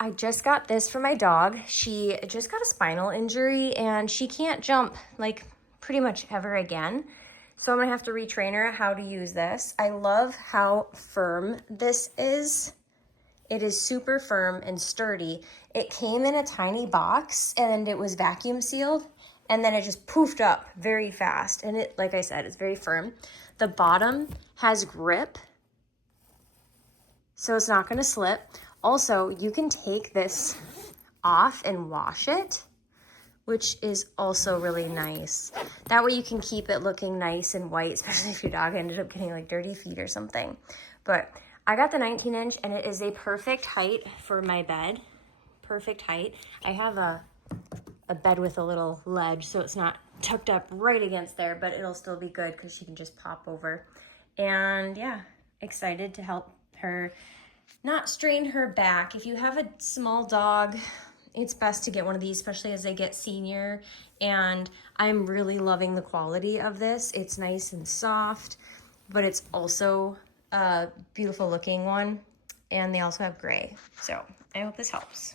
I just got this for my dog. She just got a spinal injury and she can't jump like pretty much ever again. So I'm gonna have to retrain her how to use this. I love how firm this is. It is super firm and sturdy. It came in a tiny box and it was vacuum sealed, and then it just poofed up very fast. And it, like I said, it's very firm. The bottom has grip, so it's not gonna slip. Also, you can take this off and wash it, which is also really nice. That way you can keep it looking nice and white, especially if your dog ended up getting like dirty feet or something. But I got the 19-inch and it is a perfect height for my bed. Perfect height. I have a bed with a little ledge, so it's not tucked up right against there, but it'll still be good because she can just pop over. And yeah, excited to help her not strain her back. If you have a small dog, it's best to get one of these, especially as they get senior. And I'm really loving the quality of this. It's nice and soft, but it's also a beautiful looking one. And they also have gray. So I hope this helps.